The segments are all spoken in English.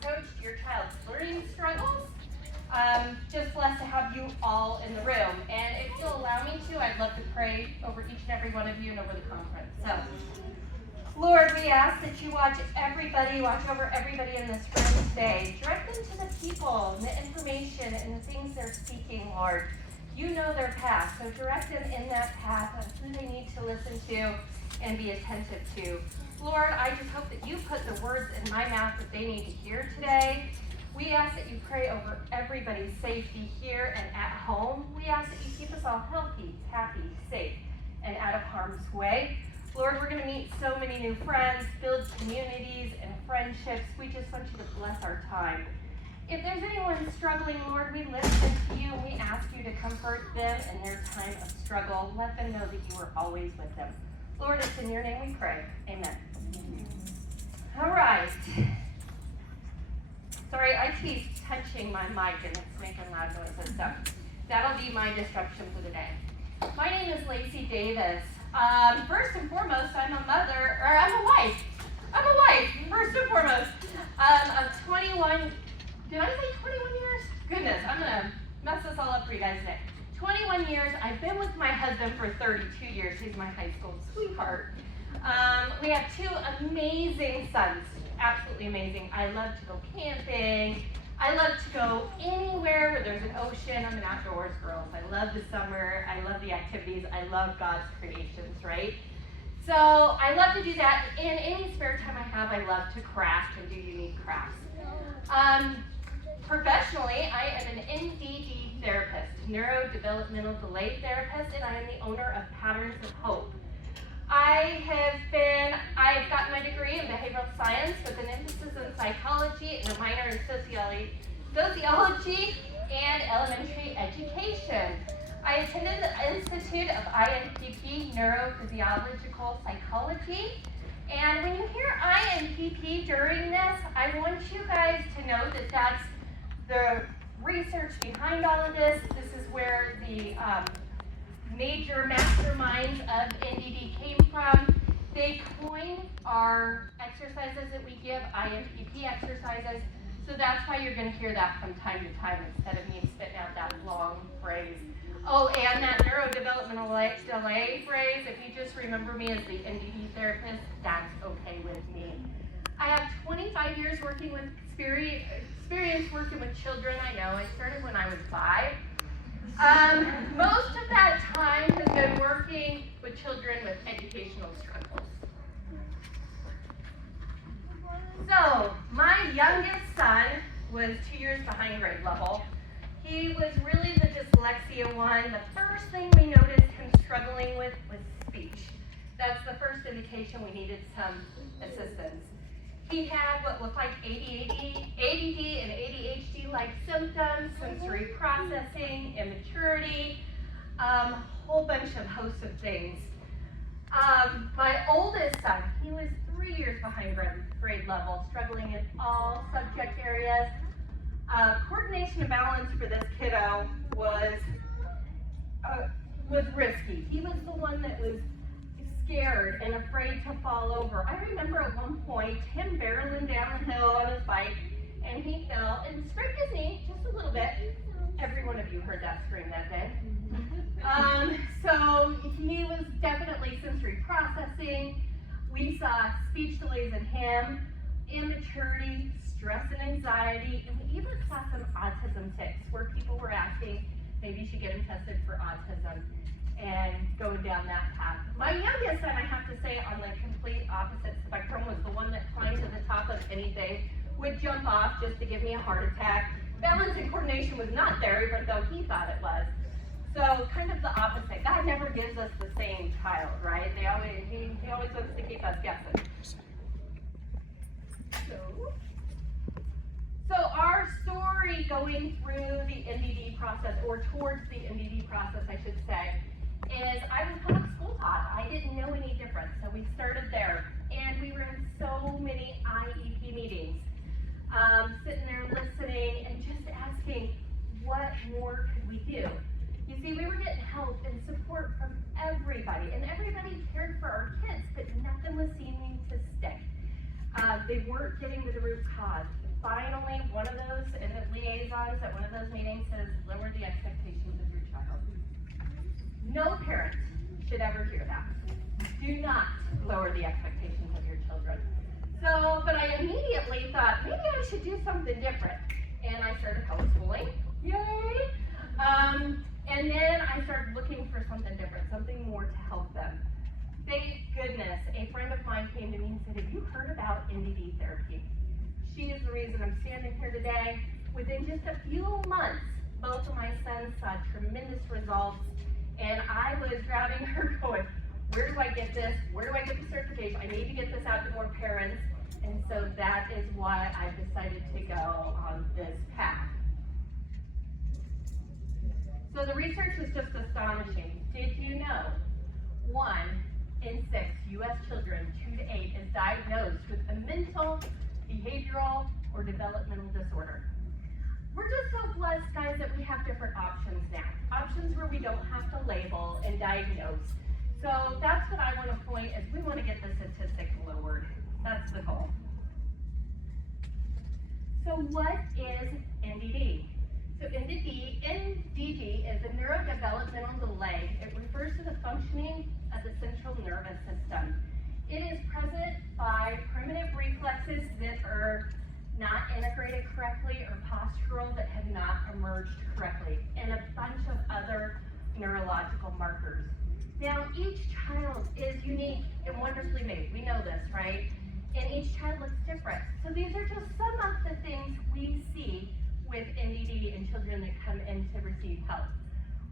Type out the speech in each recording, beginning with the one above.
approach to your child's learning struggles. Just blessed to have you all in the room. And if you'll allow me to, I'd love to pray over each and every one of you and over the conference. So, Lord, we ask that you watch over everybody in this room today. Direct them to the people, and the information, and the things they're seeking, Lord. You know their path, so direct them in that path of who they need to listen to and be attentive to. Lord, I just hope that you put the words in my mouth that they need to hear today. We ask that you pray over everybody's safety here and at home. We ask that you keep us all healthy, happy, safe, and out of harm's way. Lord, we're going to meet so many new friends, build communities and friendships. We just want you to bless our time. If there's anyone struggling, Lord, we listen to you and we ask you to comfort them in their time of struggle. Let them know that you are always with them. Lord, it's in your name we pray. Amen. All right. Sorry, I keep touching my mic and it's making loud noises, so that'll be my disruption for the day. My name is Lacey Davis. First and foremost, I'm a wife, first and foremost, of 21, did I say 21 years? Goodness, I'm going to mess this all up for you guys today. 21 years, I've been with my husband for 32 years. He's my high school sweetheart. We have two amazing sons, absolutely amazing. I love to go camping. I love to go anywhere where there's an ocean. I'm an outdoors girl. I love the summer. I love the activities. I love God's creations, right? So I love to do that. In any spare time I have, I love to craft and do unique crafts. Professionally, I am an NDD therapist, neurodevelopmental delay therapist, and I am the owner of Patterns of Hope. I've gotten my degree in behavioral science with an emphasis in psychology and a minor in sociology and elementary education. I attended the Institute of INPP, Neurophysiological Psychology. And when you hear INPP during this, I want you guys to know that that's the research behind all of this. This is where the major masterminds of NDD came from. They coined our exercises that we give, INPP exercises, so that's why you're going to hear that from time to time instead of me spitting out that long phrase. Oh, and that neurodevelopmental delay phrase, if you just remember me as the NDD therapist, that's okay with me. I have 25 years working with experience working with children. I know, I started when I was 5. Most of that time has been working with children with educational struggles. So, my youngest son was 2 years behind grade level. He was really the dyslexia one. The first thing we noticed him struggling with was speech. That's the first indication we needed some assistance. He had what looked like ADD and ADHD-like symptoms, sensory processing, immaturity, whole bunch of hosts of things. My oldest son, he was 3 years behind grade level, struggling in all subject areas. Coordination and balance for this kiddo was risky. He was the one that was scared and afraid to fall over. I remember at one point him barreling down a hill on his bike, and he fell and scraped his knee just a little bit. Every one of you heard that scream that day. So he was definitely sensory processing. We saw speech delays in him, immaturity, stress and anxiety, and we even saw some autism tics where people were asking, maybe you should get him tested for autism and going down that path. My youngest son, I have to say, on the complete opposite spectrum, was the one that climbed to the top of anything, would jump off just to give me a heart attack. Balance and coordination was not there, even though he thought it was. So kind of the opposite. God never gives us the same child, right? He always wants to keep us guessing. So our story going through the NDD process, or towards the NDD process, I should say, is I was public school taught. I didn't know any different, so we started there. And we were in so many IEP meetings, sitting there listening and just asking, what more could we do? You see, we were getting help and support from everybody, and everybody cared for our kids, but nothing was seeming to stick. They weren't getting to the root cause. finally, one of those in the liaisons at one of those meetings says, lower the expectations of your child. No parent should ever hear that. Do not lower the expectations of your children. So, but I immediately thought, maybe I should do something different. And I started homeschooling, yay! And then I started looking for something different, something more to help them. Thank goodness, a friend of mine came to me and said, have you heard about NDD therapy? She is the reason I'm standing here today. Within just a few months, both of my sons saw tremendous results, and I was grabbing her going, where do I get this? Where do I get the certification? I need to get this out to more parents. And so that is why I decided to go on this path. So the research was just astonishing. Did you know 1 in 6 U.S. children 2 to 8 is diagnosed with a mental, behavioral, or developmental disorder? We're just so blessed, guys, that we have different options now. Options where we don't have to label and diagnose. So that's what I want to point is we want to get the statistic lowered. That's the goal. So what is NDD? So NDD is a neurodevelopmental delay. It refers to the functioning of the central nervous system. It is present by primitive reflexes that are not integrated correctly or postural that have not emerged correctly, and a bunch of other neurological markers. Now, each child is unique and wonderfully made. We know this, right? And each child looks different. So these are just some of the things we see with NDD in children that come in to receive help.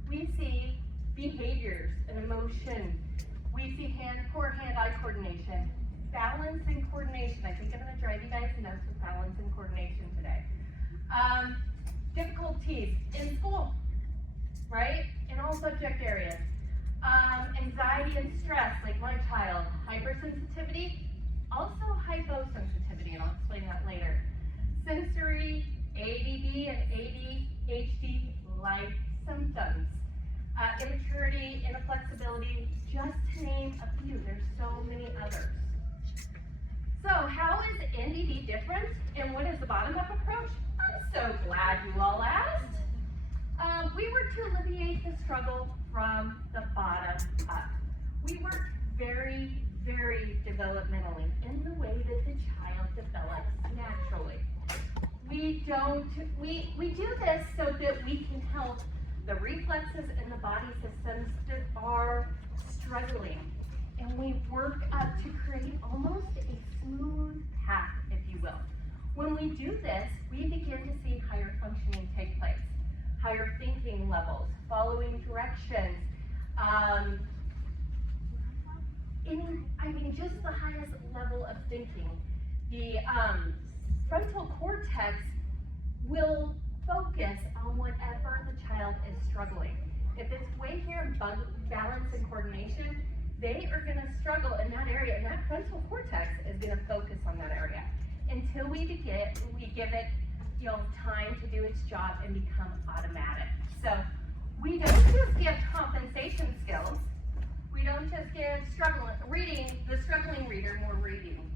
We see behaviors and emotion. We see poor hand-eye coordination, balance and coordination. I think I'm going to drive you guys nuts with balance and coordination today. Difficulties in school, right? In all subject areas. Anxiety and stress, like my child. Hypersensitivity, also hyposensitivity, and I'll explain that later. Sensory, ADD and ADHD-like symptoms. Immaturity, inflexibility, just to name a few. There's so many others. So how is NDD different, and what is the bottom-up approach? I'm so glad you all asked. We were to alleviate the struggle from the bottom up. We work very, very developmentally in the way that the child develops naturally. We do this so that we can help the reflexes in the body systems that are struggling. And we work up to create almost a smooth path, if you will. When we do this, we begin to see higher functioning take place, higher thinking levels, following directions, just the highest level of thinking. The frontal cortex will focus on whatever the child is struggling. If it's way here in balance and coordination, they are going to struggle in that area, and that frontal cortex is going to focus on that area until we give it, time to do its job and become automatic. So we don't just give compensation skills. We don't just give the struggling reader more reading.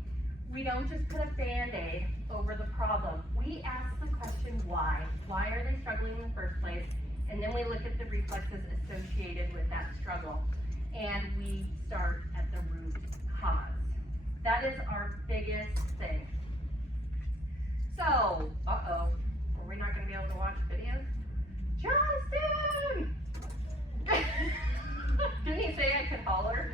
We don't just put a Band-Aid over the problem. We ask the question why. Why are they struggling in the first place? And then we look at the reflexes associated with that struggle. And we start at the root cause. That is our biggest thing. So, are we not going to be able to watch videos? Justin! Didn't he say I could holler?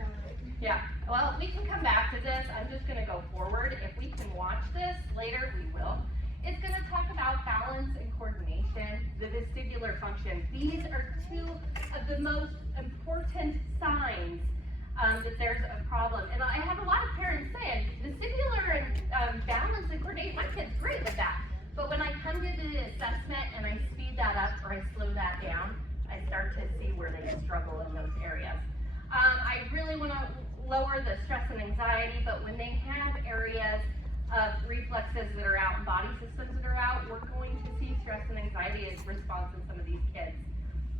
Yeah, well, we can come back to this. I'm just going to go forward. If we can watch this later, we will. It's going to talk about balance and coordination, the vestibular function. These are two of the most important signs that there's a problem. And I have a lot of parents saying, vestibular and balance and coordination, my kid's great with that. But when I come to the assessment and I speed that up or I slow that down, I start to see where they struggle in those areas. I really want to lower the stress and anxiety, but when they have areas of reflexes that are out and body systems that are out, we're going to see stress and anxiety as response in some of these kids.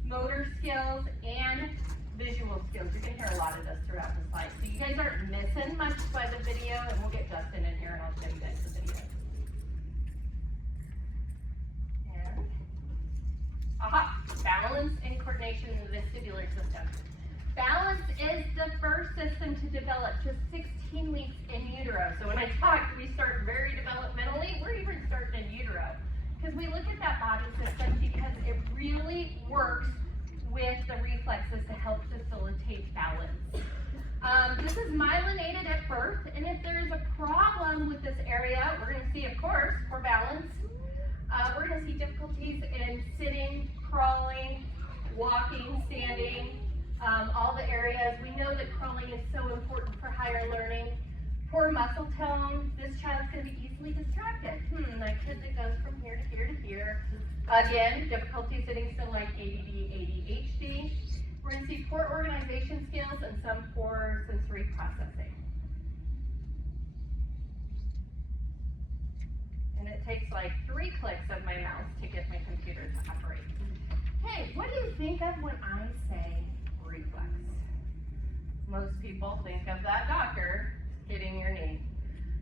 Motor skills and visual skills. You're going to hear a lot of this throughout the slide. So you guys aren't missing much by the video, and we'll get Justin in here and I'll show you guys the video. balance and coordination in the vestibular system. Balance is the first system to develop just 16 weeks in utero. So when I talk, we start very developmentally. We're even starting in utero because we look at that body system because it really works with the reflexes to help facilitate balance. This is myelinated at birth, and if there's a problem with this area, we're going to see, of course, for balance, we're going to see difficulties in sitting, crawling, walking, standing, all the areas. We know that crawling is so important for higher learning. Poor muscle tone, this child's going to be easily distracted. That kid that goes from here to here to here. Again, difficulty sitting still like ADD, ADHD. We're going to see poor organization skills and some poor sensory processing. And it takes like 3 clicks of my mouse to get my computer to operate. Hey, what do you think of when I say reflex? Most people think of that doctor hitting your knee.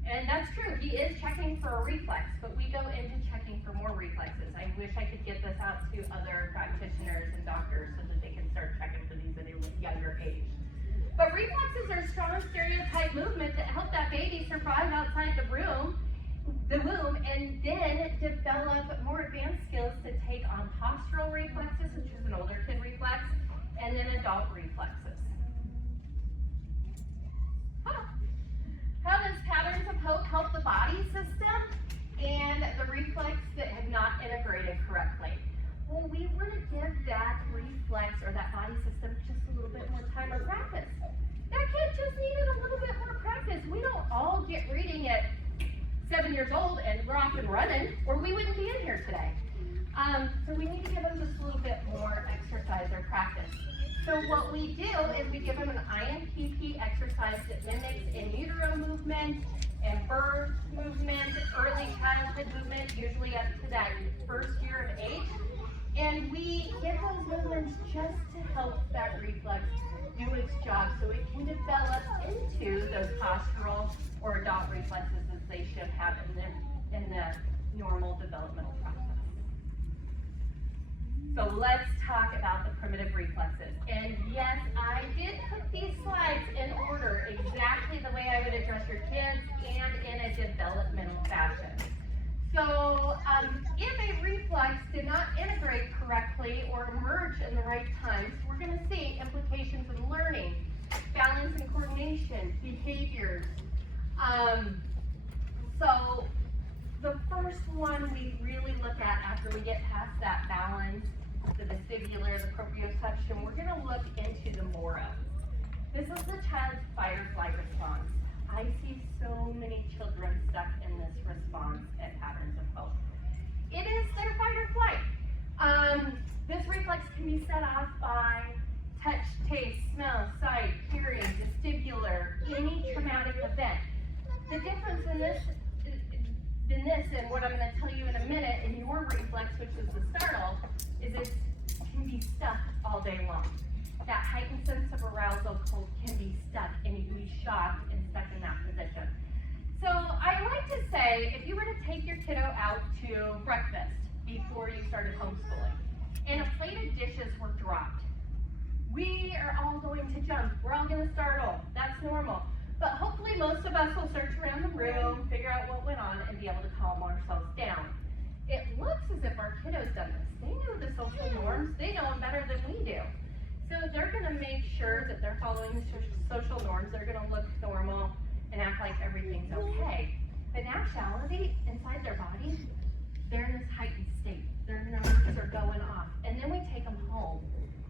And that's true, he is checking for a reflex, but we go into checking for more reflexes. I wish I could get this out to other practitioners and doctors so that they can start checking for these at a younger age. But reflexes are strong stereotype movement that help that baby survive outside the womb, and then develop more advanced skills to take on postural reflexes, which is an older kid reflex, and then adult reflexes. How does patterns of hope help the body system and the reflex that have not integrated correctly? Well, we want to give that reflex or that body system just a little bit more time or practice. That kid just needed a little bit more practice. We don't all get reading at 7 years old and we're off and running, or we wouldn't be in here today. So we need to give them just a little bit more exercise or practice. So what we do is we give them an IMPP exercise that mimics in utero movement and birth movement, early childhood movement, usually up to that first year of age. And we give those movements just to help that reflex do its job so it can develop into those postural or adult reflexes as they should have in the normal developmental process. So let's talk about the primitive reflexes. And yes, I did put these slides in order exactly the way I would address your kids and in a developmental fashion. So if a reflex did not integrate correctly or emerge in the right times, we're going to see implications in learning, balance and coordination, behaviors. So the first one we really look at after we get past that balance, the vestibular, the proprioception, we're going to look into the mora. This is the child's fight or flight response. I see so many children stuck in this response at Patterns of Hope. It is their fight or flight. This reflex can be set off by touch, taste, smell, sight, hearing, vestibular, any traumatic event. The difference in this and what I'm going to tell you in a minute in your reflex, which is the startle, is it can be stuck all day long. That heightened sense of arousal can be stuck and you can be shocked and stuck in that position. So I like to say, if you were to take your kiddo out to breakfast before you started homeschooling, and a plate of dishes were dropped, we are all going to jump. We're all going to startle. That's normal. But hopefully most of us will search around the room, figure out what went on, and be able to calm ourselves down. It looks as if our kiddos done this. They know the social norms. They know them better than we do. So they're going to make sure that they're following the social norms. They're going to look normal and act like everything's okay. But in actuality, inside their body, they're in this heightened state. Their nerves are going off. And then we take them home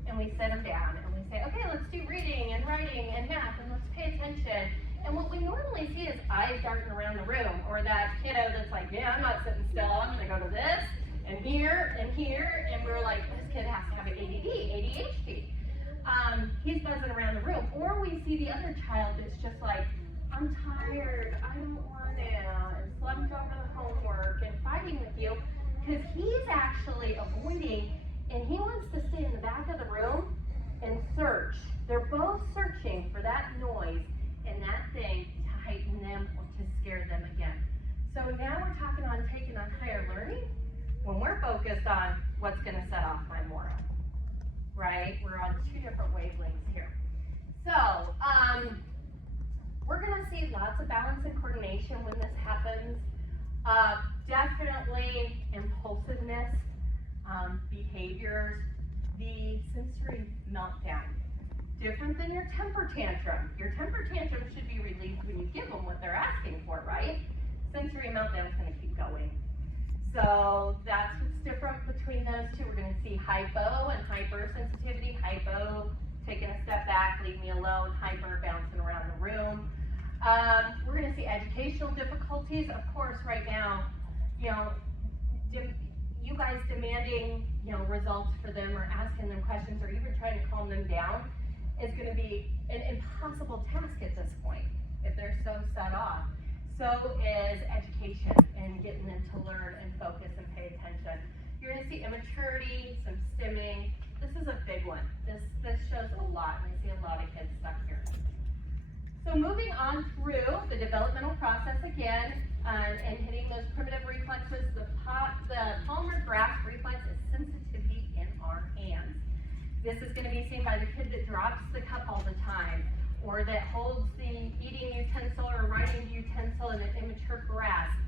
and we sit them down and we say, okay, let's do reading and writing and math and let's pay attention. And what we normally see is eyes darting around the room, or that kiddo that's like, yeah, I'm not sitting still. I'm going to go to this and here and here. And we're like, this kid has to have an ADD, ADHD. He's buzzing around the room. Or we see the other child that's just like, I'm tired, I don't want to, and slumped over the homework and fighting with you because he's actually avoiding and he wants to stay in the back of the room and search. They're both searching for that noise and that thing to heighten them or to scare them again. So now we're talking on taking on higher learning when we're focused on what's going to set off my moral. right? We're on two different wavelengths here. So, we're gonna see lots of balance and coordination when this happens. Definitely impulsiveness, behaviors, the sensory meltdown. Different than your temper tantrum. Your temper tantrum should be relieved when you give them what they're asking for, right? Sensory meltdown is going to keep going. So that's what's different between those two. We're going to see hypo and hypersensitivity. Hypo, taking a step back, leave me alone. Hyper, bouncing around the room. We're going to see educational difficulties. Of course, right now, you guys demanding, results for them or asking them questions or even trying to calm them down is going to be an impossible task at this point if they're so set off. So is education and getting them to learn and focus and pay attention. You're going to see immaturity, some stimming. This is a big one. This shows a lot, and I see a lot of kids stuck here. So moving on through the developmental process again, and hitting those primitive reflexes, the palmar grasp reflex is sensitivity in our hands. This is going to be seen by the kid that drops the cup all the time, or that holds the eating utensil or writing utensil in an immature grasp.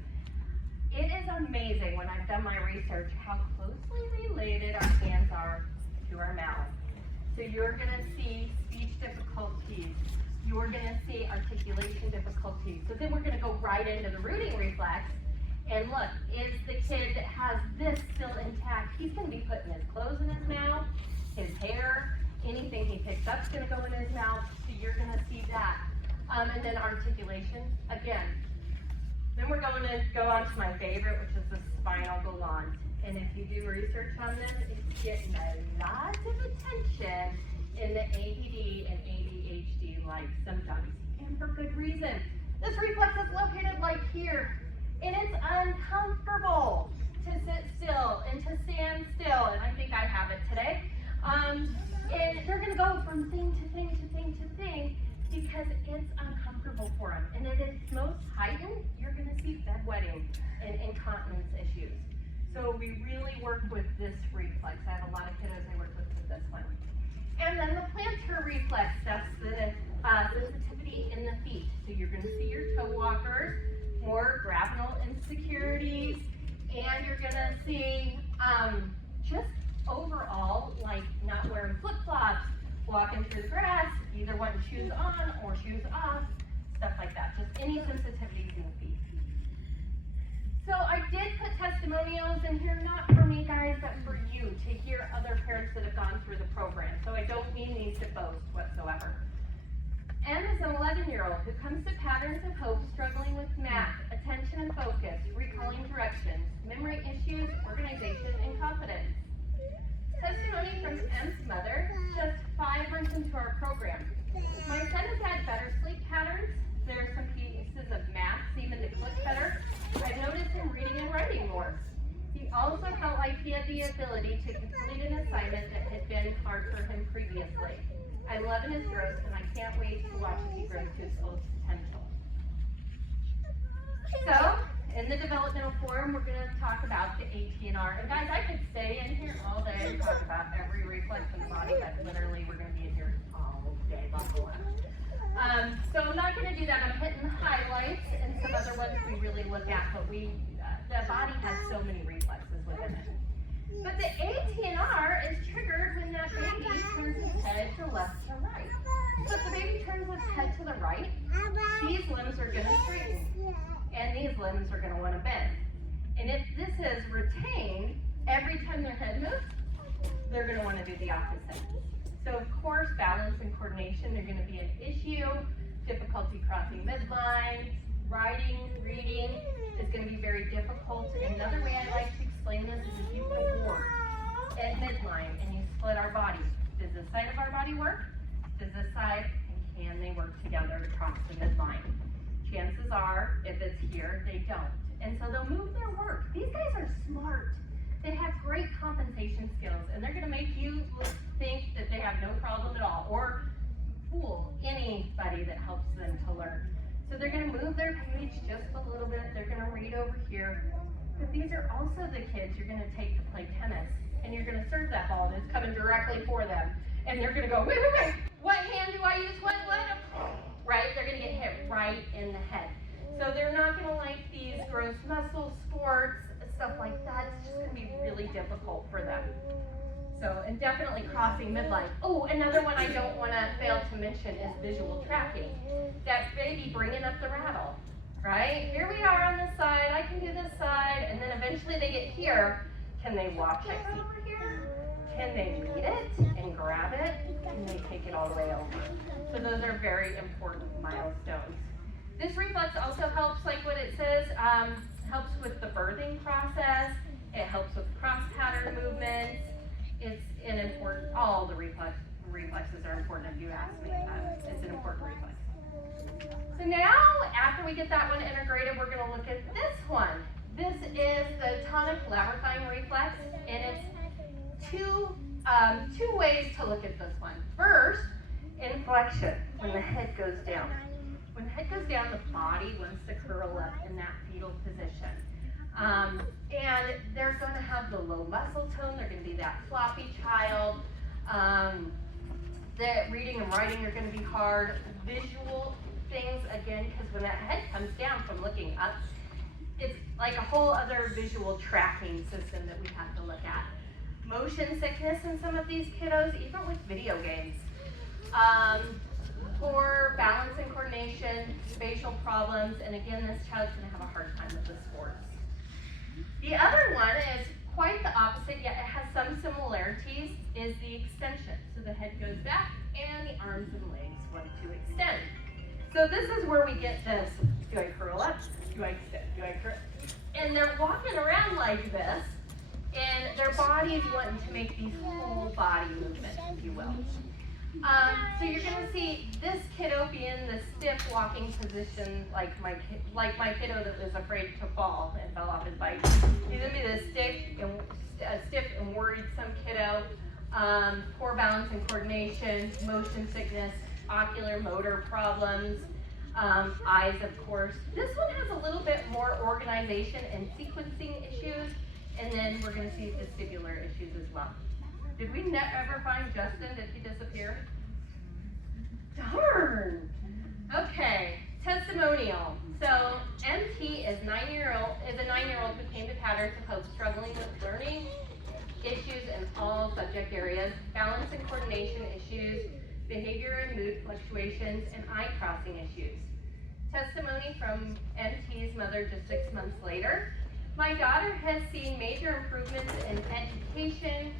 It is amazing when I've done my research how closely related our hands are to our mouth. So you're going to see speech difficulties. You're going to see articulation difficulties. So then we're going to go right into the rooting reflex. And look, is the kid that has this still intact, he's going to be putting his clothes in his mouth, his hair, anything he picks up is going to go in his mouth. So you're going to see that. And then articulation, again. Then we're going to go on to my favorite, which is the spinal gland. And if you do research on this, it's getting a lot of attention in the ADD and ADHD-like symptoms, and for good reason. This reflex is located like here, and it's uncomfortable to sit still and to stand still, and I think I have it today. And they're going to go from thing to thing to thing to thing because it's uncomfortable for them. And at its most heightened, you're going to see bedwetting and incontinence issues. So we really work with this reflex. I have a lot of kiddos I work with this one. And then the plantar reflex, that's the sensitivity in the feet. So you're going to see your toe walkers, more graphinal insecurities, and you're going to see just overall, like not wearing flip-flops, walking through the grass, either wanting shoes on or shoes off, stuff like that. Just any sensitivities in the feet. So I did put testimonials in here, not for me guys, but for you to hear other parents that have gone through the program. So I don't mean these to boast whatsoever. M is an 11-year-old who comes to patterns of hope, struggling with math, attention and focus, recalling directions, memory issues, organization, and confidence. Testimony from M's mother, just 5 months into our program. My son has had better sleep patterns. There are some pieces of math seem to click better. I've noticed him reading and writing more. He also felt like he had the ability to complete an assignment that had been hard for him previously. I'm loving his growth, and I can't wait to watch as he grows to his full potential. So, in the developmental forum, we're going to talk about the AT&R. And guys, I could stay in here all day and talk about every reflex in the body, but literally we're going to be in here all day, buckle up. So I'm not going to do that. I'm hitting highlights and some other ones we really look at, but the body has so many reflexes within it. But the AT&R is triggered when that baby turns his head to left to right. So if the baby turns his head to the right, these limbs are going to straighten, and these limbs are going to want to bend. And if this is retained, every time their head moves, they're going to want to do the opposite. So of course, balance and coordination are going to be an issue. Difficulty crossing midline, writing, reading is going to be very difficult. And another way I like to explain this is if you put a board at midline and you split our body. Does this side of our body work? Does this side? And can they work together to cross the midline? Chances are, if it's here, they don't. And so they'll move their work. These guys are smart. They have great compensation skills, and they're going to make you think that they have no problem at all, or fool anybody that helps them to learn. So they're going to move their page just a little bit. They're going to read over here. But these are also the kids you're going to take to play tennis and you're going to serve that ball, and it's coming directly for them. And they're going to go, wait, wait, wait, what hand do I use? What? Right? They're going to get hit right in the head. So they're not going to like these gross muscle sports, stuff like that. It's just going to be really difficult for them. So, and definitely crossing midline. Oh, another one I don't want to fail to mention is visual tracking. That baby bringing up the rattle, right? Here we are on this side, I can do this side, and then eventually they get here. Can they watch it from over here? Can they read it and grab it? Can they take it all the way over? So those are very important milestones. This reflex also helps, like what it says, helps with the birthing process. It helps with cross pattern movements. It's an important, all the reflexes are important if you ask me. It's an important reflex. So now, after we get that one integrated, we're going to look at this one. This is the tonic labyrinthine reflex, and it's two ways to look at this one. First, inflection, when the head goes down. When the head goes down, the body wants to curl up in that fetal position. And they're going to have the low muscle tone. They're going to be that floppy child. The reading and writing are going to be hard. Visual things, again, because when that head comes down from looking up, it's like a whole other visual tracking system that we have to look at. Motion sickness in some of these kiddos, even with video games. Poor balance and coordination, spatial problems, and again, this child's going to have a hard time with the sports. The other one is quite the opposite, yet it has some similarities, is the extension. So the head goes back and the arms and legs want to extend. So this is where we get this, do I curl up? Do I extend? Do I curl? And they're walking around like this, and their body's wanting to make these whole body movements, if you will. So you're going to see this kiddo be in the stiff walking position, like my kiddo that was afraid to fall and fell off his bike. He's going to be the stiff and worrisome kiddo. Poor balance and coordination, motion sickness, ocular motor problems, eyes, of course. This one has a little bit more organization and sequencing issues, and then we're going to see vestibular issues as well. Did we ever find Justin? Did he disappear? Darn. Okay, testimonial. So MT is a 9-year-old who came to Patterns of Hope struggling with learning issues in all subject areas, balance and coordination issues, behavior and mood fluctuations, and eye crossing issues. Testimony from MT's mother just 6 months later. My daughter has seen major improvements in education,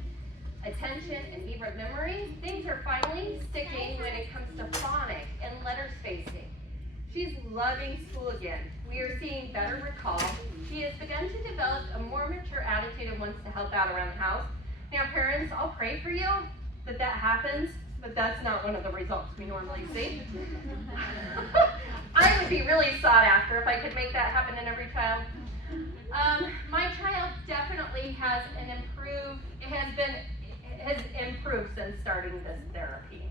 attention, and even memory. Things are finally sticking when it comes to phonics and letter spacing. She's loving school again. We are seeing better recall. She has begun to develop a more mature attitude and wants to help out around the house. Now parents, I'll pray for you that happens, but that's not one of the results we normally see. I would be really sought after if I could make that happen in every child. My child definitely has improved since starting this therapy.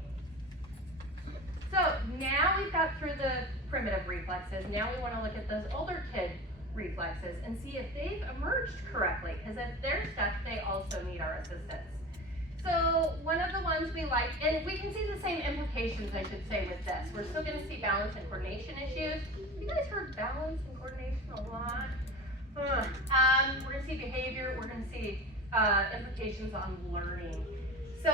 So now we've got through the primitive reflexes. Now we want to look at those older kid reflexes and see if they've emerged correctly, because if they're stuck, they also need our assistance. So one of the ones we like, and we can see the same implications, I should say, with this. We're still going to see balance and coordination issues. You guys heard balance and coordination a lot? We're going to see behavior. We're going to see implications on learning. So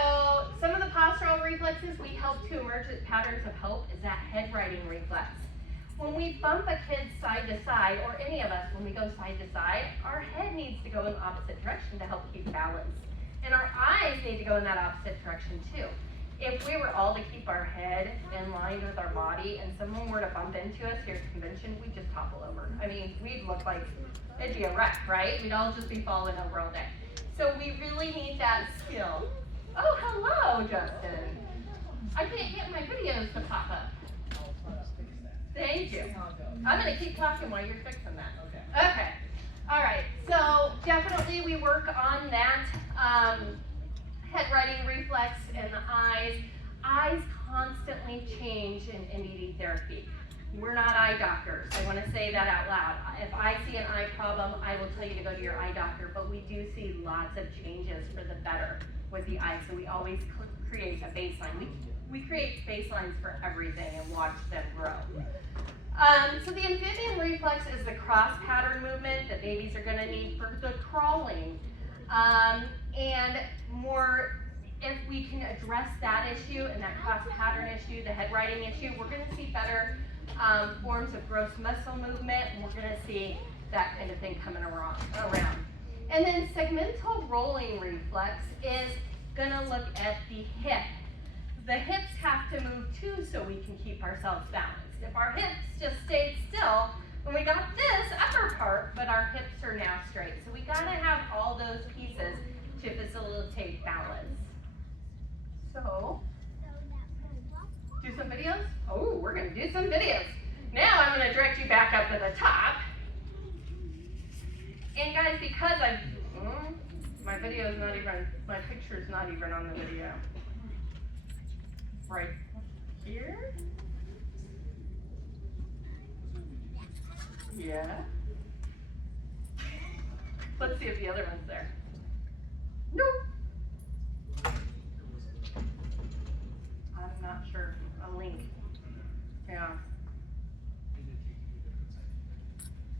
some of the postural reflexes we help to emerge at Patterns of Hope is that head righting reflex. When we bump a kid side to side, or any of us when we go side to side, our head needs to go in the opposite direction to help keep balance. And our eyes need to go in that opposite direction too. If we were all to keep our head in line with our body and someone were to bump into us here at convention, we'd just topple over. I mean, we'd look like, it'd be a wreck, right? We'd all just be falling over all day. So we really need that skill. Oh, hello, Justin. I can't get my videos to pop up. Thank you. I'm going to keep talking while you're fixing that. Okay. All right. So definitely we work on that head righting reflex and the eyes. Eyes constantly change in NDD therapy. We're not eye doctors. I want to say that out loud. If I see an eye problem, I will tell you to go to your eye doctor, but we do see lots of changes for the better with the eye, so we always create a baseline. We create baselines for everything and watch them grow. So the amphibian reflex is the cross pattern movement that babies are going to need for the crawling. And more, if we can address that issue and that cross pattern issue, the head riding issue, we're going to see better forms of gross muscle movement, and we're going to see that kind of thing coming around. And then segmental rolling reflex is going to look at the hip. The hips have to move too so we can keep ourselves balanced. If our hips just stayed still, then we got this upper part, but our hips are now straight. So we got to have all those pieces to facilitate balance. So, do some videos? Oh, we're going to do some videos. Now I'm going to direct you back up to the top. And guys, because my video is not even, my picture is not even on the video. Right here. Yeah. Let's see if the other one's there. Nope. I'm not sure. A link. Yeah.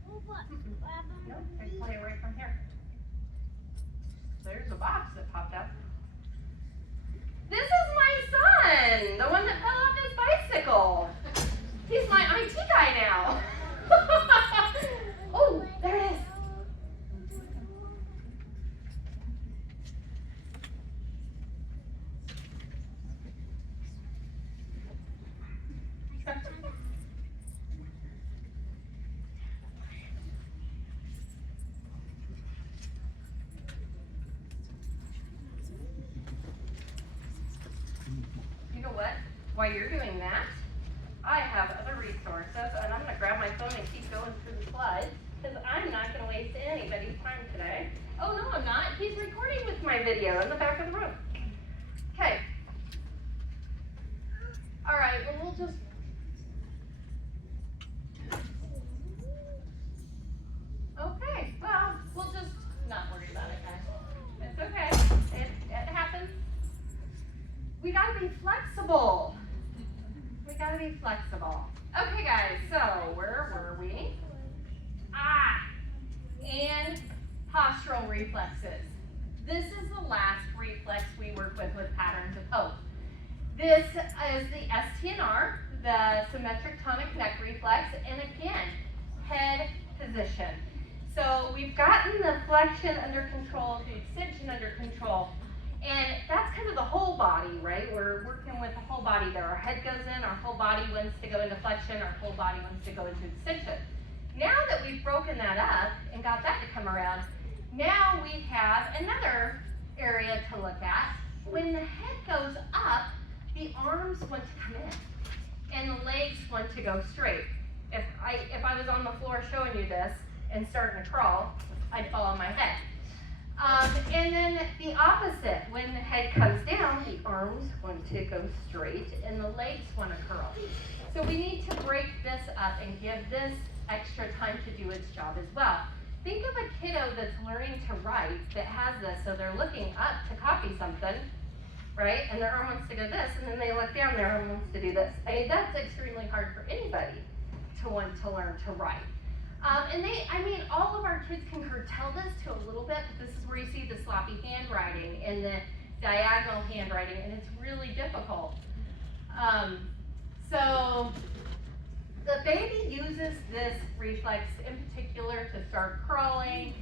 No, I play it right from here. There's a box that popped up. This is my son, the one that fell off his bicycle. He's my IT guy now. Oh, there it is. You know what? While you're doing that, I have other resources, and I'm going to grab my phone and keep going through the slides, because I'm not going to waste anybody's time today. Oh, no, I'm not. He's recording with my video in the back of the room. Okay. All right, well, we'll just... Okay, well, we'll just not worry about it, guys. It's okay. It happens. We got to be flexible. We gotta be flexible. Okay, guys, so where were we? And postural reflexes. This is the last reflex we work with patterns of hope. This is the STNR, the symmetric tonic neck reflex, and again, head position. So we've gotten the flexion under control, the extension under control. And that's kind of the whole body, right? We're working with the whole body there. Our head goes in, our whole body wants to go into flexion, our whole body wants to go into extension. Now that we've broken that up and got that to come around, now we have another area to look at. When the head goes up, the arms want to come in, and the legs want to go straight. If I was on the floor showing you this and starting to crawl, I'd fall on my head. And then the opposite, when the head comes down, the arms want to go straight and the legs want to curl. So we need to break this up and give this extra time to do its job as well. Think of a kiddo that's learning to write that has this, so they're looking up to copy something, right? And their arm wants to go this, and then they look down, their arm wants to do this. I mean, that's extremely hard for anybody to want to learn to write. And all of our kids can curtail this to a little bit, but this is where you see the sloppy handwriting and the diagonal handwriting, and it's really difficult. So the baby uses this reflex in particular to start crawling.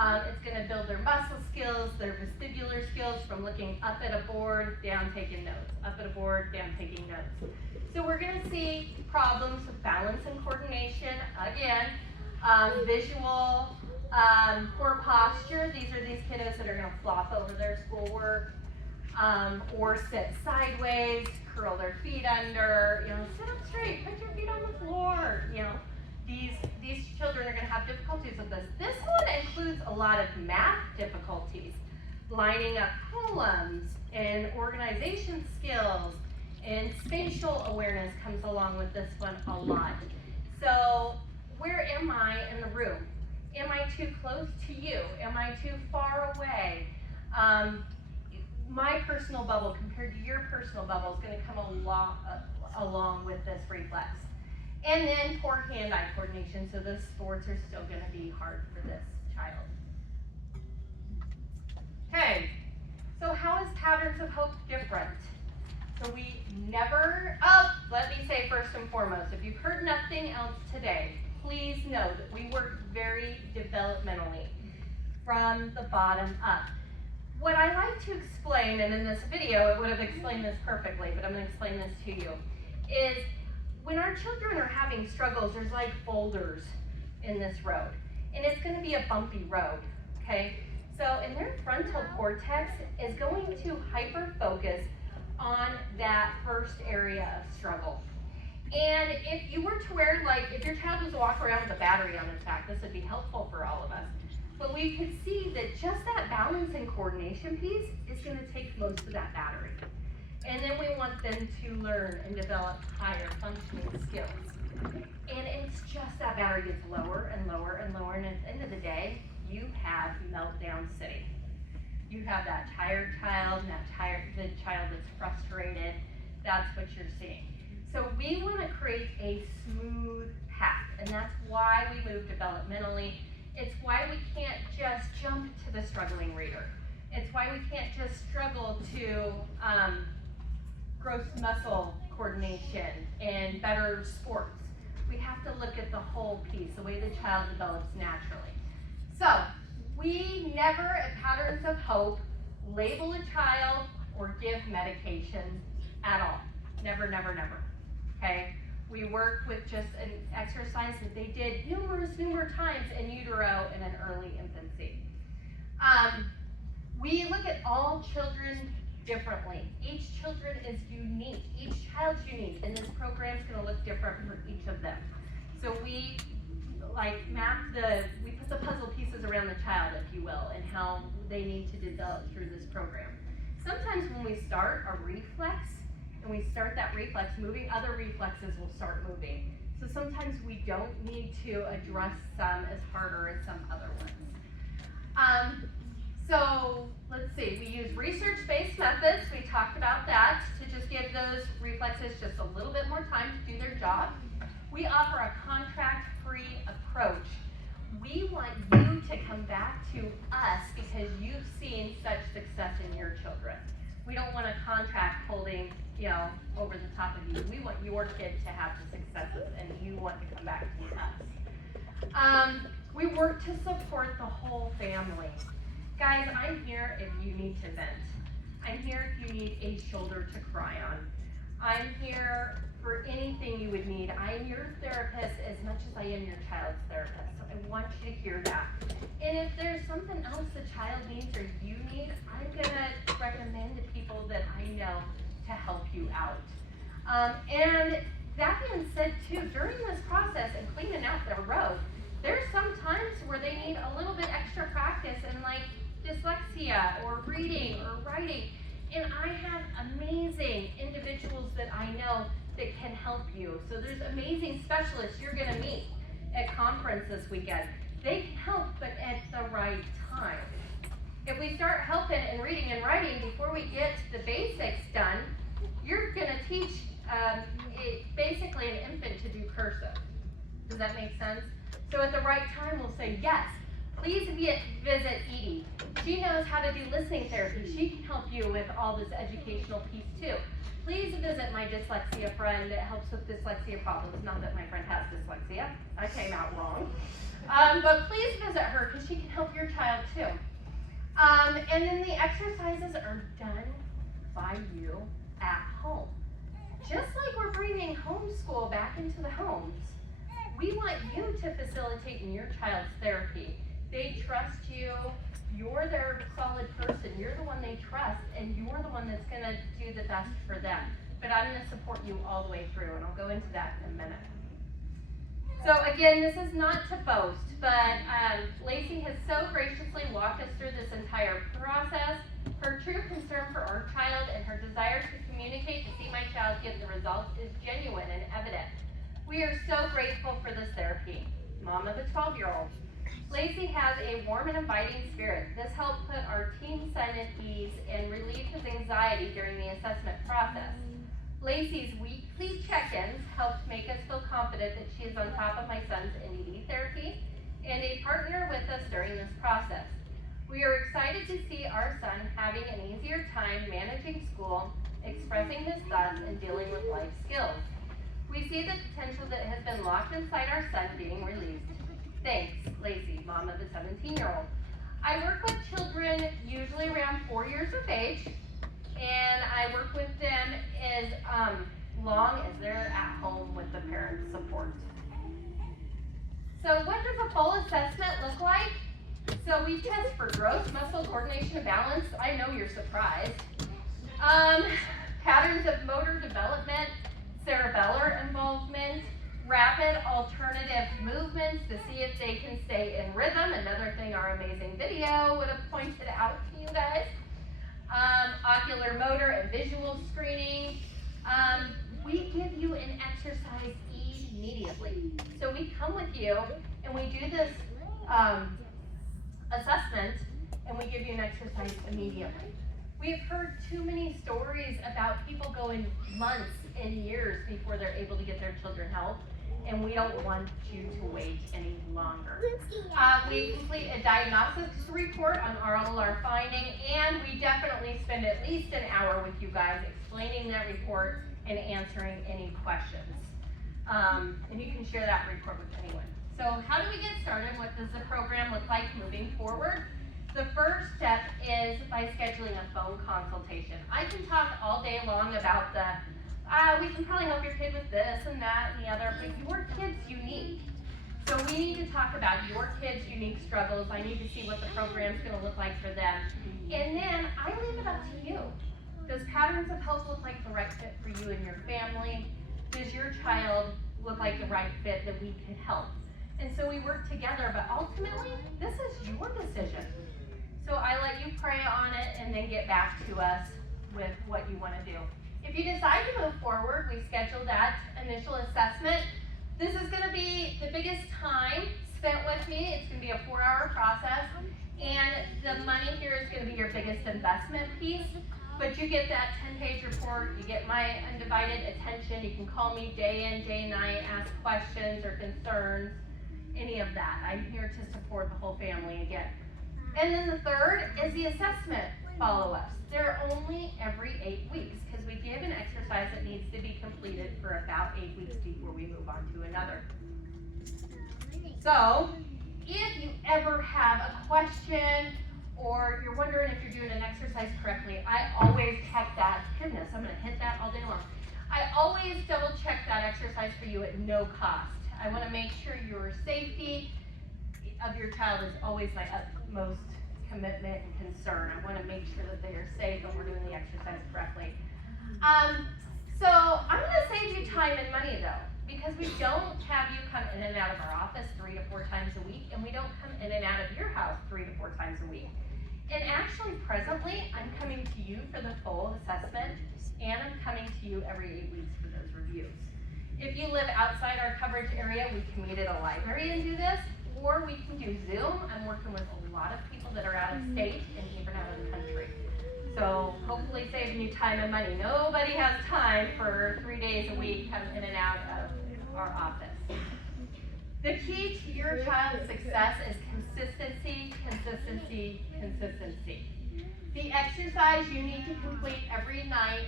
It's going to build their muscle skills, their vestibular skills from looking up at a board, down taking notes, up at a board, down taking notes. So we're going to see problems with balance and coordination again. Visual, poor posture. These are these kiddos that are going to flop over their schoolwork, or sit sideways, curl their feet under, sit up straight, put your feet on the floor. These children are going to have difficulties with this. This one includes a lot of math difficulties, lining up columns, and organization skills, and spatial awareness comes along with this one a lot. So where am I in the room? Am I too close to you? Am I too far away? My personal bubble compared to your personal bubble is going to come along with this reflex. And then poor hand-eye coordination, so the sports are still going to be hard for this child. Okay, so how is patterns of hope different? So we never, let me say first and foremost, if you've heard nothing else today, please know that we work very developmentally from the bottom up. What I like to explain, and in this video it would have explained this perfectly, but I'm going to explain this to you, is when our children are having struggles, there's like boulders in this road, and it's going to be a bumpy road, okay? So, and their frontal cortex is going to hyper-focus on that first area of struggle. And if you were to wear, like, if your child was to walk around with a battery on its back, this would be helpful for all of us. But we could see that just that balance and coordination piece is going to take most of that battery. And then we want them to learn and develop higher functioning skills. And it's just that battery gets lower and lower and lower, and at the end of the day, you have meltdown city. You have that tired child, and the child that's frustrated. That's what you're seeing. So we want to create a smooth path, and that's why we move developmentally. It's why we can't just jump to the struggling reader. It's why we can't just struggle to gross muscle coordination and better sports. We have to look at the whole piece, the way the child develops naturally. So we never, at Patterns of Hope, label a child or give medication at all. Never, never, never. Okay? We work with just an exercise that they did numerous times in utero in an early infancy. We look at all children differently. Each children is unique. Each child's unique, and this program's going to look different for each of them. So we we put the puzzle pieces around the child, if you will, and how they need to develop through this program. Sometimes when we start a reflex, and we start that reflex moving, other reflexes will start moving. So sometimes we don't need to address some as harder as some other ones. So let's see, we use research-based methods. We talked about that to just give those reflexes just a little bit more time to do their job. We offer a contract-free approach. We want you to come back to us because you've seen such success in your children. We don't want a contract holding, over the top of you. We want your kid to have the successes, and you want to come back to us. We work to support the whole family. Guys, I'm here if you need to vent. I'm here if you need a shoulder to cry on. I'm here for anything you would need. I am your therapist as much as I am your child's therapist. So I want you to hear that. And if there's something else the child needs or you need, I'm gonna recommend to people that I know to help you out. And that being said too, during this process and cleaning out their road, there's some times where they need a little bit extra practice in like dyslexia or reading or writing. And I have amazing individuals that I know that can help you. So there's amazing specialists you're gonna meet at conference this weekend. They can help, but at the right time. If we start helping in reading and writing before we get the basics done, you're gonna teach basically an infant to do cursive. Does that make sense? So at the right time, we'll say, yes, please visit Edie. She knows how to do listening therapy. She can help you with all this educational piece too. Please visit my dyslexia friend that helps with dyslexia problems. Not that my friend has dyslexia. I came out wrong. But please visit her because she can help your child too. And then the exercises are done by you at home. Just like we're bringing homeschool back into the homes, we want you to facilitate in your child's therapy. They trust you, you're their solid person, you're the one they trust, and you're the one that's gonna do the best for them. But I'm gonna support you all the way through, and I'll go into that in a minute. So again, this is not to boast, but Lacey has so graciously walked us through this entire process. Her true concern for our child and her desire to communicate to see my child get the results is genuine and evident. We are so grateful for this therapy. Mom of a 12-year-old. Lacey has a warm and inviting spirit. This helped put our teen son at ease and relieve his anxiety during the assessment process. Lacey's weekly check-ins helped make us feel confident that she is on top of my son's NDD therapy and a partner with us during this process. We are excited to see our son having an easier time managing school, expressing his thoughts, and dealing with life skills. We see the potential that has been locked inside our son being released. Thanks, Lacey, mom of a 17-year-old. I work with children usually around 4 years of age, and I work with them as long as they're at home with the parent support. So what does a full assessment look like? So we test for growth, muscle coordination, and balance. I know you're surprised. Patterns of motor development, cerebellar involvement, rapid alternative movements to see if they can stay in rhythm. Another thing our amazing video would have pointed out to you guys. Ocular motor and visual screening. We give you an exercise immediately. So we come with you and we do this assessment and we give you an exercise immediately. We've heard too many stories about people going months and years before they're able to get their children help, and we don't want you to wait any longer. We complete a diagnostics report on all our finding, and we definitely spend at least an hour with you guys explaining that report and answering any questions. And you can share that report with anyone. So how do we get started? What does the program look like moving forward? The first step is by scheduling a phone consultation. I can talk all day long about we can probably help your kid with this and that and the other, but your kid's unique. So we need to talk about your kid's unique struggles. I need to see what the program's gonna look like for them. And then I leave it up to you. Does patterns of health look like the right fit for you and your family? Does your child look like the right fit that we can help? And so we work together, but ultimately, this is your decision. So I let you pray on it and then get back to us with what you want to do. If you decide to move forward, we schedule that initial assessment. This is going to be the biggest time spent with me. It's going to be a 4-hour process, and the money here is going to be your biggest investment piece. But you get that 10-page report, you get my undivided attention. You can call me day in, day night, ask questions or concerns, any of that. I'm here to support the whole family again. And then the third is the assessment follow-ups. They're only every 8 weeks because we give an exercise that needs to be completed for about 8 weeks before we move on to another. So if you ever have a question or you're wondering if you're doing an exercise correctly, I always check that. Goodness, I'm going to hit that all day long. I always double check that exercise for you at no cost. I want to make sure your safety of your child is always my utmost commitment and concern. I want to make sure that they are safe and we're doing the exercise correctly. So I'm going to save you time and money though, because we don't have you come in and out of our office 3 to 4 times a week, and we don't come in and out of your house 3 to 4 times a week. And actually, presently, I'm coming to you for the full assessment, and I'm coming to you every 8 weeks for those reviews. If you live outside our coverage area, we can meet at a library and do this, or we can do Zoom. I'm working with a lot of people that are out of state and even out of the country. So hopefully saving you time and money. Nobody has time for 3 days a week coming in and out of our office. The key to your child's success is consistency, consistency, consistency. The exercise you need to complete every night,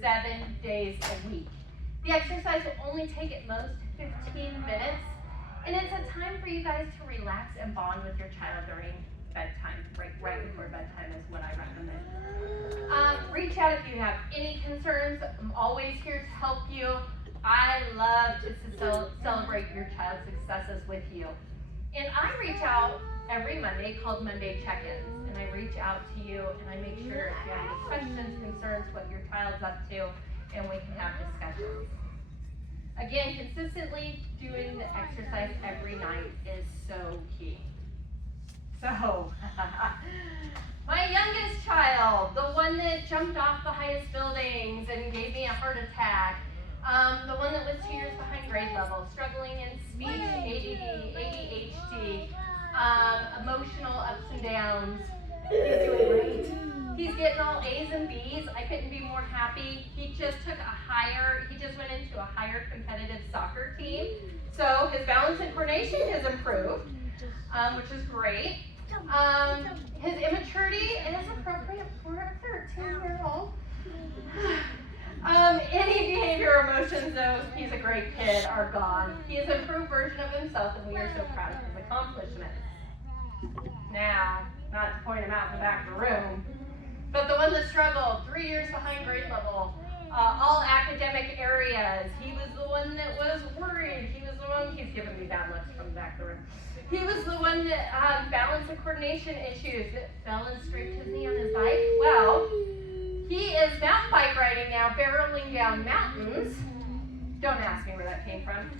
7 days a week. The exercise will only take at most 15 minutes, and it's a time for you guys to relax and bond with your child during bedtime. Right before bedtime is what I recommend. Reach out if you have any concerns. I'm always here to help you. I love to celebrate your child's successes with you. And I reach out every Monday called Monday Check-ins. And I reach out to you and I make sure if you have any questions, concerns, what your child's up to, and we can have discussions. Again, consistently doing the exercise every night is so key. So, my youngest child, the one that jumped off the highest buildings and gave me a heart attack, The one that was 2 years behind grade level, struggling in speech, ADD, ADHD, emotional ups and downs. He's doing great. He's getting all A's and B's. I couldn't be more happy. He just went into a higher competitive soccer team. So his balance and coordination has improved, which is great. His immaturity is appropriate for a 13-year-old. Any behavior or emotions, though, he's a great kid, are gone. He is an improved version of himself, and we are so proud of his accomplishments. Now, not to point him out in the back of the room, but the one that struggled, 3 years behind grade level, all academic areas. He was the one that was worried. He was the one, he's giving me bad looks from the back of the room. He was the one that balance and coordination issues, that fell and scraped his knee on his bike. Well, he is mountain bike riding now, barreling down mountains. Don't ask me where that came from.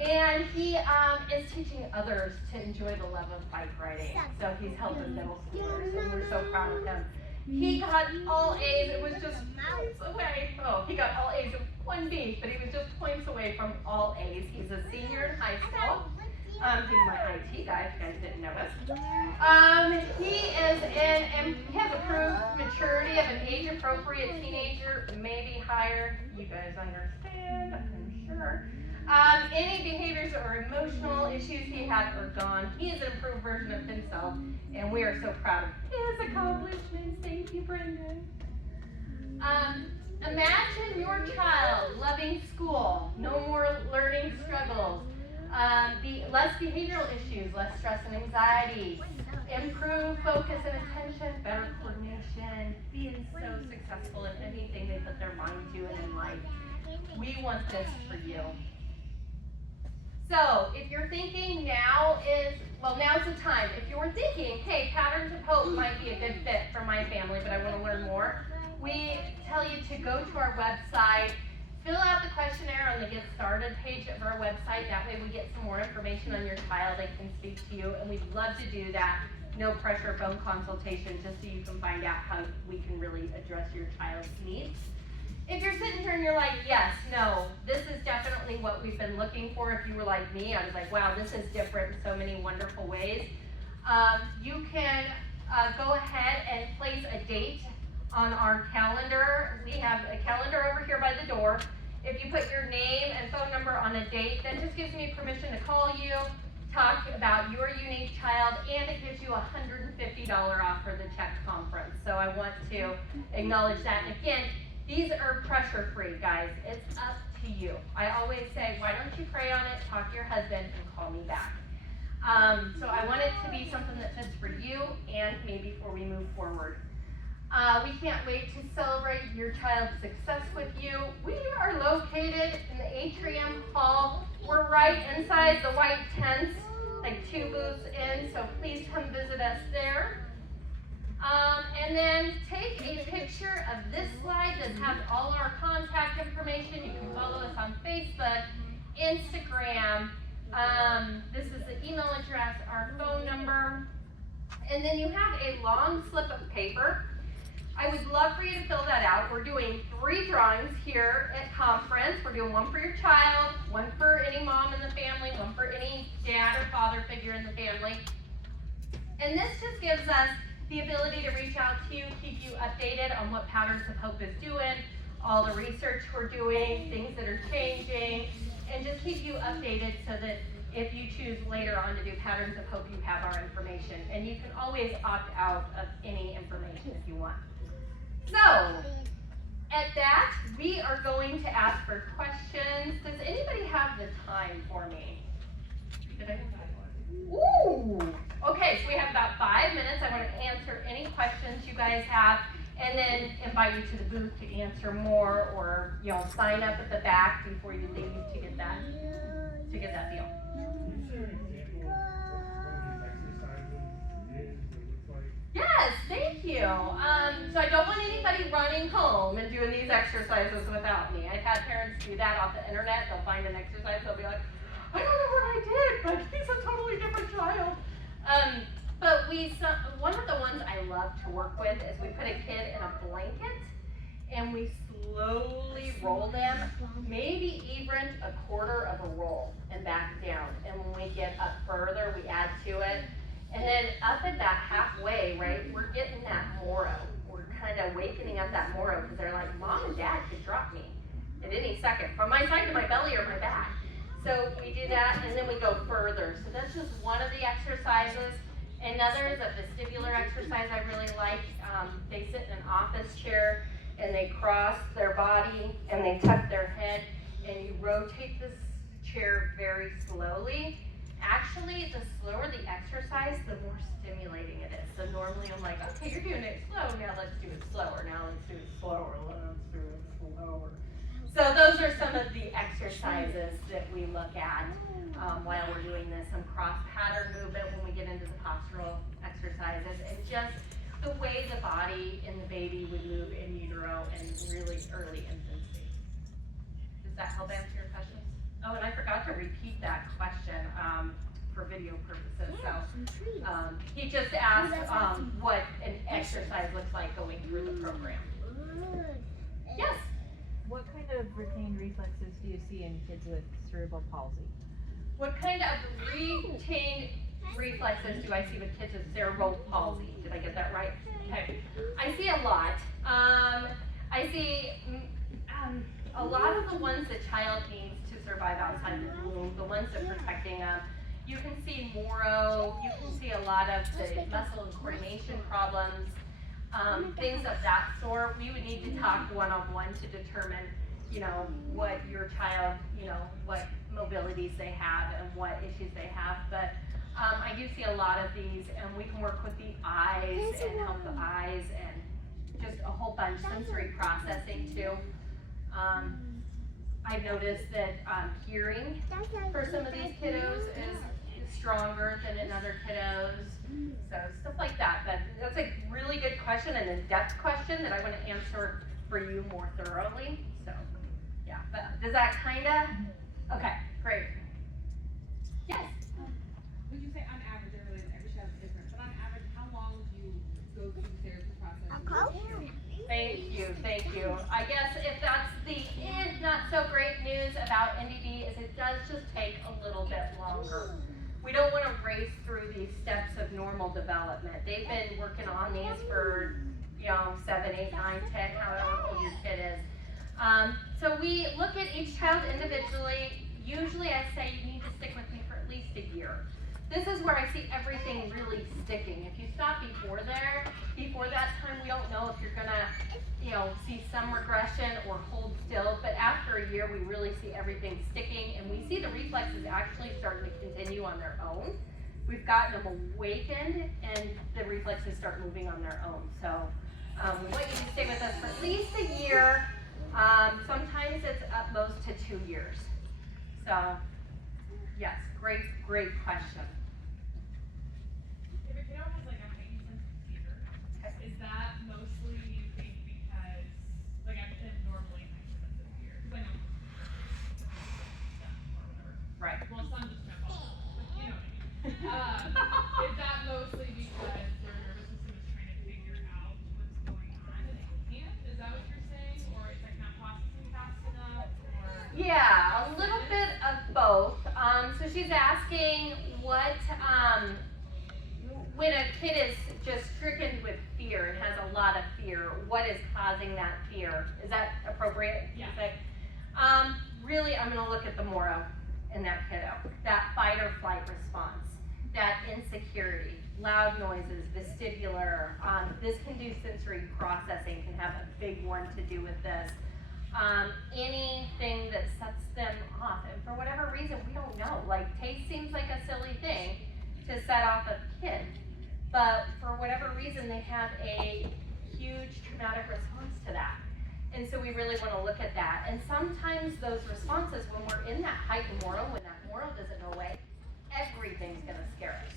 And he is teaching others to enjoy the love of bike riding. So he's helping middle schoolers, and we're so proud of him. He got all A's. It was just points away. Oh, he got all A's and 1 B, but he was just points away from all A's. He's a senior in high school. He's my IT guy, if you guys didn't notice. He has approved maturity of an age-appropriate teenager, maybe higher. You guys understand, I'm sure. Any behaviors or emotional issues he had are gone. He is an improved version of himself, and we are so proud of his accomplishments. Thank you, Brendan. Imagine your child loving school, no more learning struggles, less behavioral issues, less stress and anxiety, improved focus and attention, better coordination, being so successful in anything they put their mind to and in life. We want this for you. So, if you're thinking now's the time. If you're thinking, hey, Patterns of Hope might be a good fit for my family, but I want to learn more, we tell you to go to our website, fill out the questionnaire on the Get Started page of our website. That way we get some more information on your child and can speak to you, and we'd love to do that. No pressure phone consultation, just so you can find out how we can really address your child's needs. If you're sitting here and you're like, yes, no, this is definitely what we've been looking for. If you were like me, I was like, wow, this is different in so many wonderful ways. You can go ahead and place a date on our calendar. We have a calendar over here by the door. If you put your name and phone number on a date, that just gives me permission to call you, talk about your unique child, and it gives you a $150 off for the Czech conference. So I want to acknowledge that. And again, these are pressure-free, guys. It's up to you. I always say, why don't you pray on it, talk to your husband, and call me back. So I want it to be something that fits for you and me before we move forward. We can't wait to celebrate your child's success with you. We are located in the atrium hall. We're right inside the white tents, like 2 booths in, so please come visit us there. And then take a picture of this slide that has all our contact information. You can follow us on Facebook, Instagram. This is the email address, our phone number. And then you have a long slip of paper. I would love for you to fill that out. We're doing 3 drawings here at conference. We're doing 1 for your child, 1 for any mom in the family, 1 for any dad or father figure in the family. And this just gives us the ability to reach out to you, keep you updated on what Patterns of Hope is doing, all the research we're doing, things that are changing, and just keep you updated so that if you choose later on to do Patterns of Hope, you have our information. And you can always opt out of any information if you want. So, at that, we are going to ask for questions. Does anybody have the time for me? Did I? Ooh! Okay, so we have about 5 minutes. I want to answer any questions you guys have, and then invite you to the booth to answer more, or sign up at the back before you leave to get that deal. Yes, thank you. So I don't want anybody running home and doing these exercises without me. I've had parents do that off the internet. They'll find an exercise, they'll be like, I don't know what I did, but he's a totally different child. But one of the ones I love to work with is we put a kid in a blanket, and we slowly roll them, maybe even a quarter of a roll and back down. And when we get up further, we add to it. And then up at that halfway, right, we're getting that moro. We're kind of wakening up that moro because they're like, Mom and Dad could drop me at any second from my side to my belly or my back. So we do that, and then we go further. So that's just one of the exercises. Another is a vestibular exercise I really like. They sit in an office chair, and they cross their body, and they tuck their head, and you rotate this chair very slowly. Actually, the slower the exercise, the more stimulating it is. So normally I'm like, okay, you're doing it slow, now let's do it slower. Now let's do it slower, let's do it slower. So those are some of the exercises that we look at while we're doing this. Some cross pattern movement when we get into the postural exercises, and just the way the body and the baby would move in utero in really early infancy. Does that help answer your questions? Oh, and I forgot to repeat that question for video purposes. So he just asked what an exercise looks like going through the program. Yes? What kind of retained reflexes do you see in kids with cerebral palsy? What kind of retained reflexes do I see with kids with cerebral palsy? Did I get that right? Okay. I see a lot. I see a lot of the ones the child needs to survive outside the womb, the ones that are protecting them. You can see moro, you can see a lot of the muscle and coordination problems. Things of that sort. We would need to talk one-on-one to determine, what your child, what mobilities they have and what issues they have. But I do see a lot of these, and we can work with the eyes and help the eyes and just a whole bunch, sensory processing too. I've noticed that hearing for some of these kiddos is stronger than in other kiddos. So stuff like that. But that's a really good question and in-depth question that I want to answer for you more thoroughly. So yeah, but does that okay, great. Yes? Would you say on average, I realize every child is different, but on average, how long would you go through the therapy process? Thank you. I guess if that's the not so great news about NDD is it does just take a little bit longer. We don't want to race through these steps of normal development. They've been working on these for, 7, 8, 9, 10, however old your kid is. So we look at each child individually. Usually I say you need to stick with me for at least a year. This is where I see everything really sticking. If you stop before that time, we don't know if you're gonna, see some regression or hold still, but after a year, we really see everything sticking, and we see the reflexes actually starting to continue on their own. We've gotten them awakened, and the reflexes start moving on their own. So we want you to stay with us for at least a year. Sometimes it's at most to 2 years. So, yes, great question. If a kiddo has like a heightened sense of fear, is that mostly you think because like I'm normally heightened sense of fear? Because I know or whatever. Right. Well, some just jump off, but you know what I mean. Is that mostly because their nervous system is trying to figure out what's going on and they can't? Is that what you're saying, or it's like not processing fast enough, or? Yeah, a little bit of both. So she's asking what, when a kid is just stricken with fear and has a lot of fear, what is causing that fear? Is that appropriate? Yeah. Really, I'm going to look at the moro in that kiddo. That fight or flight response, that insecurity, loud noises, vestibular. This can do sensory processing, can have a big one to do with this. Anything that sets them off, and for whatever reason, we don't know. Like, taste seems like a silly thing to set off a kid, but for whatever reason, they have a huge traumatic response to that. And so we really want to look at that. And sometimes those responses, when we're in that heightened moro, when that moro doesn't go away, everything's going to scare us.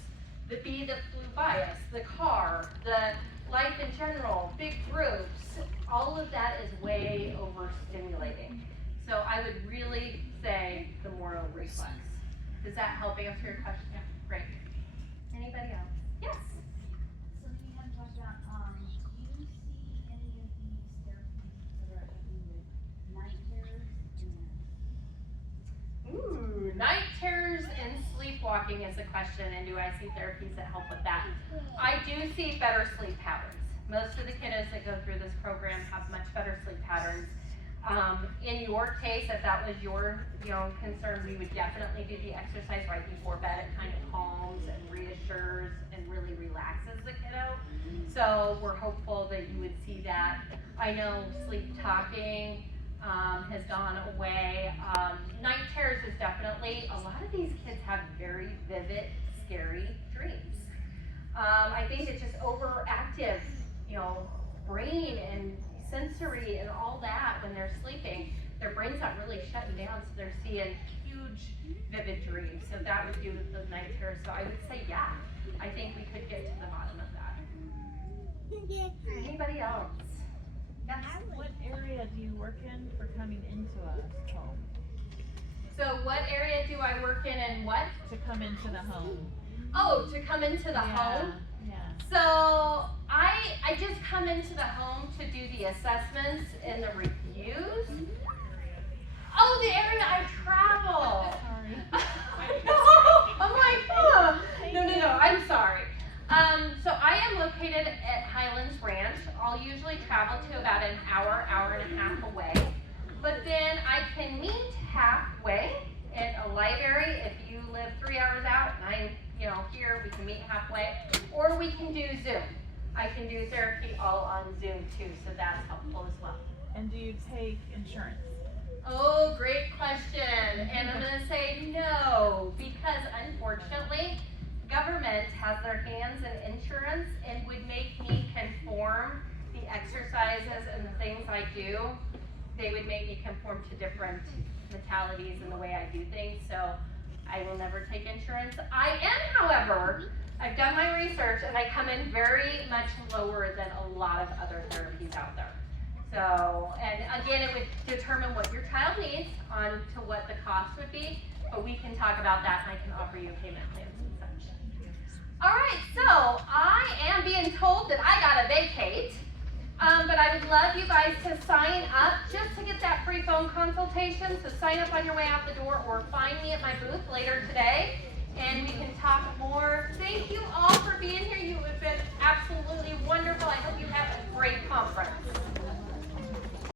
The bee that flew by us, the car, the life in general, big groups, all of that is way overstimulating. So I would really say the moro reflex. Does that help answer your question? Yeah. Great. Anybody else? Yes? So we haven't talked about, do you see any of these therapies sleepwalking is a question, and do I see therapies that help with that? I do see better sleep patterns. Most of the kiddos that go through this program have much better sleep patterns. In your case, if that was your concern, we would definitely do the exercise right before bed. It kind of calms and reassures and really relaxes the kiddo. So we're hopeful that you would see that. I know sleep talking has gone away. Night terrors is definitely, a lot of these kids have very vivid, scary dreams. I think it's just overactive, brain and sensory and all that when they're sleeping. Their brain's not really shutting down, so they're seeing huge, vivid dreams. So that would do with the night terrors. So I would say, yeah, I think we could get to the bottom of that. Anybody else? Yes. What area do you work in for coming into a home? So what area do I work in and what? To come into the home. Oh, to come into the home? Yeah. So I just come into the home to do the assessments and the reviews. Oh, the area I travel. Sorry. I'm like, oh. No, I'm sorry. So I am located at Highlands Ranch. I'll usually travel to about an hour and a half away. But then I can meet halfway at a library. If you live 3 hours out and I'm here, we can meet halfway. Or we can do Zoom. I can do therapy all on Zoom too, so that's helpful as well. And do you take insurance? Oh, great question. And I'm going to say no, because unfortunately, government has their hands in insurance and would make me conform the exercises and the things I do. They would make me conform to different mentalities and the way I do things. So I will never take insurance. I am, however, I've done my research and I come in very much lower than a lot of other therapies out there. So, and again, it would determine what your child needs on to what the cost would be, but we can talk about that and I can offer you payment plans and such. All right, so I am being told that I gotta vacate, but I would love you guys to sign up just to get that free phone consultation. So sign up on your way out the door or find me at my booth later today.